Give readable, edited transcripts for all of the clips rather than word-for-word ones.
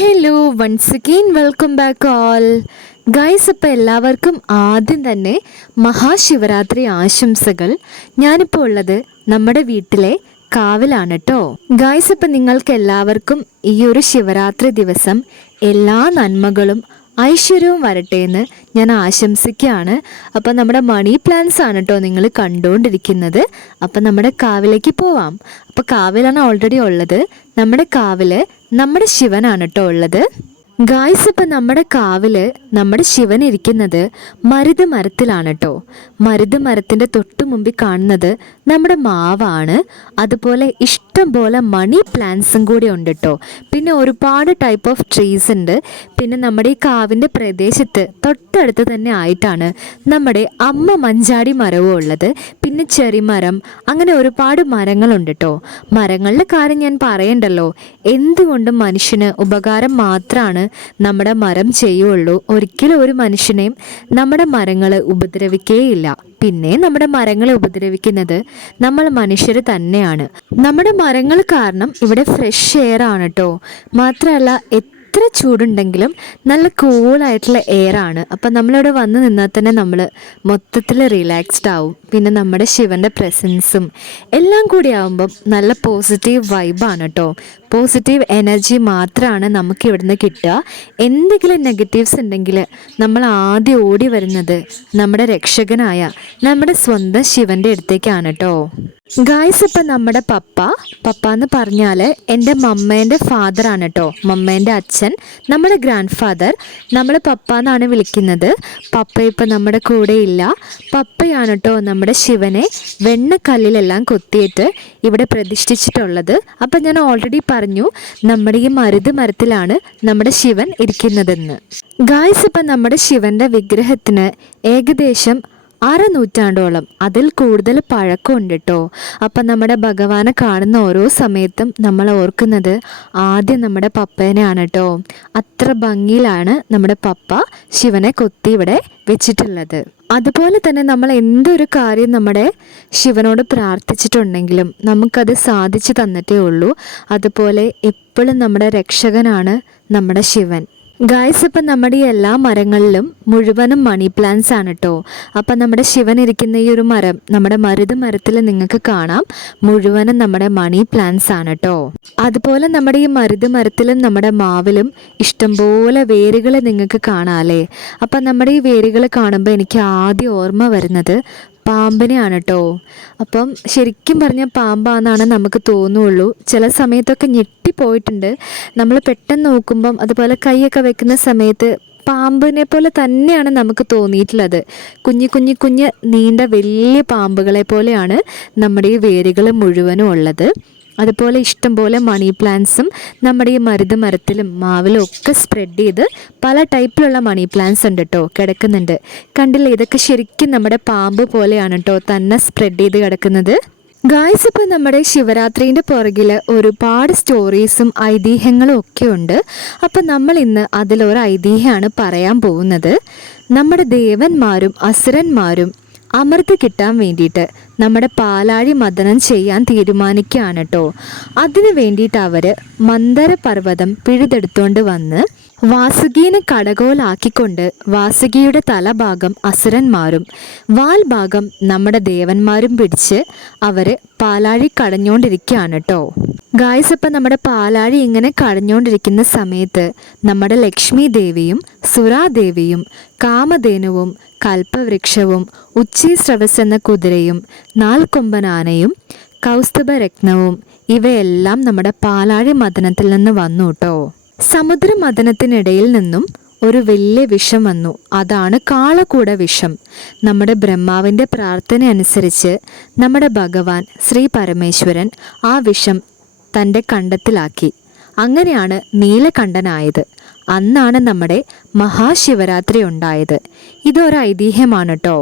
Hello once again welcome back all guys. അപ്പോൾ എല്ലാവർക്കും ആദ്യം തന്നെ മഹാശിവരാത്രി ആശംസകൾ. ഞാനിപ്പോൾ ഉള്ളത് നമ്മുടെ വീട്ടിലെ കാവിലാണ് കേട്ടോ ഗൈസ്. ഇപ്പം നിങ്ങൾക്ക് എല്ലാവർക്കും ഈ ഒരു ശിവരാത്രി ദിവസം എല്ലാ നന്മകളും ഐശ്വര്യവും വരട്ടെ എന്ന് ഞാൻ ആശംസിക്കുകയാണ്. അപ്പം നമ്മുടെ മണി പ്ലാന്റ്സ് ആണ് കേട്ടോ നിങ്ങൾ കണ്ടുകൊണ്ടിരിക്കുന്നത്. അപ്പം നമ്മുടെ കാവിലേക്ക് പോവാം. അപ്പോൾ കാവിലാണ് ഓൾറെഡി ഉള്ളത്. നമ്മുടെ കാവില് നമ്മുടെ ശിവനാണ് കേട്ടോ ഉള്ളത് ഗായ്സ്. ഇപ്പം നമ്മുടെ കാവില് നമ്മുടെ ശിവൻ ഇരിക്കുന്നത് മരുത് മരത്തിലാണ് കേട്ടോ. മരുത് മരത്തിൻ്റെ തൊട്ടു മുമ്പിൽ കാണുന്നത് നമ്മുടെ മാവാണ്. അതുപോലെ ഇഷ്ടം പോലെ മണി പ്ലാന്റ്സും കൂടി ഉണ്ട് കേട്ടോ. പിന്നെ ഒരുപാട് ടൈപ്പ് ഓഫ് ട്രീസ് ഉണ്ട്. പിന്നെ നമ്മുടെ ഈ കാവിൻ്റെ പ്രദേശത്ത് തൊട്ടടുത്ത് തന്നെ ആയിട്ടാണ് നമ്മുടെ അമ്മ മഞ്ചാടി മരവും ഉള്ളത്. പിന്നെ ചെറിമരം, അങ്ങനെ ഒരുപാട് മരങ്ങളുണ്ട് കേട്ടോ. മരങ്ങളുടെ കാര്യം ഞാൻ പറയണ്ടല്ലോ. എന്തുകൊണ്ടും മനുഷ്യന് ഉപകാരം മാത്രമാണ് നമ്മുടെ മരം ചെയ്യുള്ളൂ. ഒരിക്കലും ഒരു മനുഷ്യനെയും നമ്മുടെ മരങ്ങൾ ഉപദ്രവിക്കുകയില്ല. പിന്നെ നമ്മുടെ മരങ്ങളെ ഉപദ്രവിക്കുന്നത് നമ്മൾ മനുഷ്യർ തന്നെയാണ്. നമ്മുടെ മരങ്ങൾ കാരണം ഇവിടെ ഫ്രഷ് എയർ ആണ് കേട്ടോ. മാത്രമല്ല എത്ര ചൂടുണ്ടെങ്കിലും നല്ല കൂളായിട്ടുള്ള എയർ ആണ്. അപ്പം നമ്മളിവിടെ വന്ന് നിന്നാൽ തന്നെ നമ്മൾ മൊത്തത്തിൽ റിലാക്സ്ഡ് ആവും. പിന്നെ നമ്മുടെ ശിവൻ്റെ പ്രസൻസും എല്ലാം കൂടി ആകുമ്പം നല്ല പോസിറ്റീവ് വൈബാണ് കേട്ടോ. പോസിറ്റീവ് എനർജി മാത്രമാണ് നമുക്ക് ഇവിടുന്ന് കിട്ടുക. എന്തെങ്കിലും നെഗറ്റീവ്സ് ഉണ്ടെങ്കിൽ നമ്മൾ ആദ്യം ഓടി വരുന്നത് നമ്മുടെ രക്ഷകനായ നമ്മുടെ സ്വന്തം ശിവൻ്റെ അടുത്തേക്കാണ് കേട്ടോ ഗായ്സ്. ഇപ്പം നമ്മുടെ പപ്പ എന്ന് പറഞ്ഞാൽ എൻ്റെ മമ്മേൻ്റെ ഫാദറാണ് കേട്ടോ. മമ്മേൻ്റെ അച്ഛൻ, നമ്മുടെ ഗ്രാൻഡ് ഫാദർ. നമ്മൾ പപ്പ എന്നാണ് വിളിക്കുന്നത്. പപ്പ ഇപ്പം നമ്മുടെ കൂടെ ഇല്ല. പപ്പയാണ് കേട്ടോ നമ്മുടെ ശിവനെ വെണ്ണക്കല്ലിലെല്ലാം കൊത്തിയിട്ട് ഇവിടെ പ്രതിഷ്ഠിച്ചിട്ടുള്ളത്. അപ്പം ഞാൻ ഓൾറെഡി പറഞ്ഞു നമ്മുടെ ഈ മരുത് മരത്തിലാണ് നമ്മുടെ ശിവൻ ഇരിക്കുന്നതെന്ന് ഗായ്സ്. ഇപ്പം നമ്മുടെ ശിവൻ്റെ വിഗ്രഹത്തിന് ഏകദേശം 6 നൂറ്റാണ്ടോളം അതിൽ കൂടുതൽ പഴക്കമുണ്ട് കേട്ടോ. അപ്പം നമ്മുടെ ഭഗവാനെ കാണുന്ന ഓരോ സമയത്തും നമ്മൾ ഓർക്കുന്നത് ആദ്യം നമ്മുടെ പപ്പേനെയാണ് കേട്ടോ. അത്ര ഭംഗിയിലാണ് നമ്മുടെ പപ്പ ശിവനെ കൊത്തി ഇവിടെ വെച്ചിട്ടുള്ളത്. അതുപോലെ തന്നെ നമ്മൾ എന്തൊരു കാര്യം നമ്മുടെ ശിവനോട് പ്രാർത്ഥിച്ചിട്ടുണ്ടെങ്കിലും നമുക്കത് സാധിച്ചു തന്നിട്ടേ ഉള്ളൂ. അതുപോലെ എപ്പോഴും നമ്മുടെ രക്ഷകനാണ് നമ്മുടെ ശിവൻ ഗായ്സ്. ഇപ്പം നമ്മുടെ ഈ എല്ലാ മരങ്ങളിലും മുഴുവനും മണി പ്ലാന്റ്സ് ആണ് കേട്ടോ. അപ്പം നമ്മുടെ ശിവൻ ഇരിക്കുന്ന ഈ ഒരു മരം, നമ്മുടെ മരുത് മരത്തിൽ നിങ്ങൾക്ക് കാണാം മുഴുവനും നമ്മുടെ മണി പ്ലാന്റ്സ് ആണ് കേട്ടോ. അതുപോലെ നമ്മുടെ ഈ മരുത് മരത്തിലും നമ്മുടെ മാവിലും ഇഷ്ടംപോലെ വേരുകൾ നിങ്ങൾക്ക് കാണാമല്ലേ. അപ്പം നമ്മുടെ ഈ വേരുകൾ കാണുമ്പോൾ എനിക്ക് ആദ്യം ഓർമ്മ വരുന്നത് പാമ്പിനെയാണ് കേട്ടോ. അപ്പം ശരിക്കും പറഞ്ഞാൽ പാമ്പാണെന്നാണ് നമുക്ക് തോന്നുള്ളൂ. ചില സമയത്തൊക്കെ ഞെട്ടിപ്പോയിട്ടുണ്ട്. നമ്മൾ പെട്ടെന്ന് നോക്കുമ്പം അതുപോലെ കൈയൊക്കെ വെക്കുന്ന സമയത്ത് പാമ്പിനെ പോലെ തന്നെയാണ് നമുക്ക് തോന്നിയിട്ടുള്ളത്. കുഞ്ഞു നീണ്ട വലിയ പാമ്പുകളെ പോലെയാണ് നമ്മുടെ ഈ വേരുകൾ മുഴുവനും ഉള്ളത്. അതുപോലെ ഇഷ്ടംപോലെ മണി പ്ലാന്റ്സും നമ്മുടെ ഈ മരുത് മരത്തിലും മാവിലും ഒക്കെ സ്പ്രെഡ് ചെയ്ത് പല ടൈപ്പിലുള്ള മണി പ്ലാന്റ്സ് ഉണ്ട് കേട്ടോ കിടക്കുന്നുണ്ട്. കണ്ടില്ലേ, ഇതൊക്കെ ശരിക്കും നമ്മുടെ പാമ്പ് പോലെയാണ് കേട്ടോ തന്നെ സ്പ്രെഡ് ചെയ്ത് കിടക്കുന്നത് ഗായ്സ്. ഇപ്പം നമ്മുടെ ശിവരാത്രിൻ്റെ പുറകിൽ ഒരുപാട് സ്റ്റോറീസും ഐതിഹ്യങ്ങളും ഒക്കെ ഉണ്ട്. അപ്പം നമ്മൾ ഇന്ന് അതിലൊരു ഐതിഹ്യമാണ് പറയാൻ പോകുന്നത്. നമ്മുടെ ദേവന്മാരും അസുരന്മാരും അമൃത് കിട്ടാൻ വേണ്ടിയിട്ട് നമ്മുടെ പാലാഴി മദനം ചെയ്യാൻ തീരുമാനിക്കുകയാണ് കേട്ടോ. അതിനു വേണ്ടിയിട്ട് അവർ മന്ദര പർവ്വതം പിഴുതെടുത്തുകൊണ്ട് വന്ന് വാസുകീനെ കടകോലാക്കിക്കൊണ്ട് വാസുകിയുടെ തലഭാഗം അസുരന്മാരും വാൽഭാഗം നമ്മുടെ ദേവന്മാരും പിടിച്ച് അവർ പാലാഴി കടഞ്ഞുകൊണ്ടിരിക്കുകയാണ് കേട്ടോ ഗായ്സ്. അപ്പം നമ്മുടെ പാലാഴി ഇങ്ങനെ കടഞ്ഞുകൊണ്ടിരിക്കുന്ന സമയത്ത് നമ്മുടെ ലക്ഷ്മി ദേവിയും സുരാദേവിയും കാമധേനുവും കൽപ്പവൃക്ഷവും ഉച്ചീസ്രവസ് എന്ന കുതിരയും നാൽക്കൊമ്പനാനയും കൗസ്തുഭരത്നവും ഇവയെല്ലാം നമ്മുടെ പാലാഴി മദനത്തിൽ നിന്ന് വന്നു കേട്ടോ. സമുദ്രമദനത്തിനിടയിൽ നിന്നും ഒരു വലിയ വിഷം വന്നു. അതാണ് കാളകൂട വിഷം. നമ്മുടെ ബ്രഹ്മാവിൻ്റെ പ്രാർത്ഥന അനുസരിച്ച് നമ്മുടെ ഭഗവാൻ ശ്രീ പരമേശ്വരൻ ആ വിഷം തൻ്റെ കണ്ടത്തിലാക്കി. അങ്ങനെയാണ് നീലകണ്ഠനായത്. അന്നാണ് നമ്മുടെ മഹാശിവരാത്രി ഉണ്ടായത്. ഇതൊരു ഐതിഹ്യമാണ് കേട്ടോ.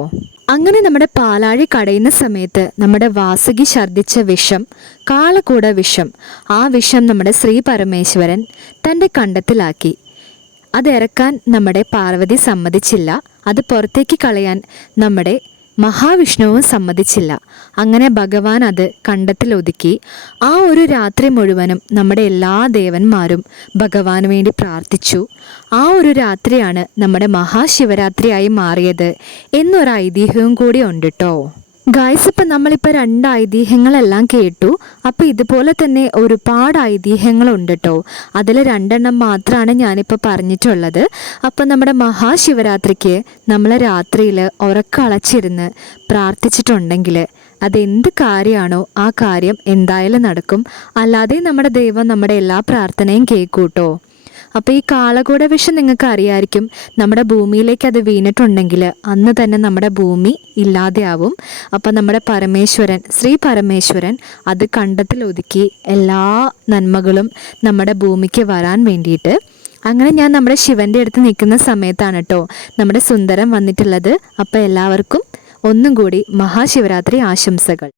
അങ്ങനെ നമ്മുടെ പാലാഴി കടയുന്ന സമയത്ത് നമ്മുടെ വാസുകി ഛർദ്ദിച്ച വിഷം, കാളകൂട വിഷം, ആ വിഷം നമ്മുടെ ശ്രീ പരമേശ്വരൻ തൻ്റെ കണ്ടത്തിലാക്കി. അത് ഇറക്കാൻ നമ്മുടെ പാർവതി സമ്മതിച്ചില്ല. അത് പുറത്തേക്ക് കളയാൻ നമ്മുടെ മഹാവിഷ്ണുവും സമ്മതിച്ചില്ല. അങ്ങനെ ഭഗവാൻ അത് കണ്ടത്തിലൊതുക്കി. ആ ഒരു രാത്രി മുഴുവനും നമ്മുടെ എല്ലാ ദേവന്മാരും ഭഗവാന് വേണ്ടി പ്രാർത്ഥിച്ചു. ആ ഒരു രാത്രിയാണ് നമ്മുടെ മഹാശിവരാത്രിയായി മാറിയത് എന്നൊരു ഐതിഹ്യവും കൂടി ഉണ്ട് കേട്ടോ. ഗായ്സ്, ഇപ്പം നമ്മളിപ്പോൾ 2 ഐതിഹ്യങ്ങളെല്ലാം കേട്ടു. അപ്പോൾ ഇതുപോലെ തന്നെ ഒരുപാട് ഐതിഹ്യങ്ങളുണ്ട് കേട്ടോ. അതിൽ 2 മാത്രമാണ് ഞാനിപ്പോൾ പറഞ്ഞിട്ടുള്ളത്. അപ്പോൾ നമ്മുടെ മഹാശിവരാത്രിക്ക് നമ്മൾ രാത്രിയിൽ ഉറക്കളച്ചിരുന്ന് പ്രാർത്ഥിച്ചിട്ടുണ്ടെങ്കിൽ അതെന്ത് കാര്യമാണോ ആ കാര്യം എന്തായാലും നടക്കും. അല്ലാതെ നമ്മുടെ ദൈവം നമ്മുടെ എല്ലാ പ്രാർത്ഥനയും കേൾക്കൂട്ടോ. അപ്പോൾ ഈ കാളകൂട വിഷം നിങ്ങൾക്ക് അറിയാമായിരിക്കും. നമ്മുടെ ഭൂമിയിലേക്ക് അത് വീണിട്ടുണ്ടെങ്കിൽ അന്ന് തന്നെ നമ്മുടെ ഭൂമി ഇല്ലാതെയാവും. അപ്പോൾ നമ്മുടെ പരമേശ്വരൻ, ശ്രീ പരമേശ്വരൻ അത് കണ്ടത്തിലൊതുക്കി എല്ലാ നന്മകളും നമ്മുടെ ഭൂമിക്ക് വരാൻ വേണ്ടിയിട്ട്. അങ്ങനെ ഞാൻ നമ്മുടെ ശിവൻ്റെ അടുത്ത് നിൽക്കുന്ന സമയത്താണ് കേട്ടോ നമ്മുടെ സുന്ദരം വന്നിട്ടുള്ളത്. അപ്പോൾ എല്ലാവർക്കും ഒന്നും കൂടി മഹാശിവരാത്രി ആശംസകൾ.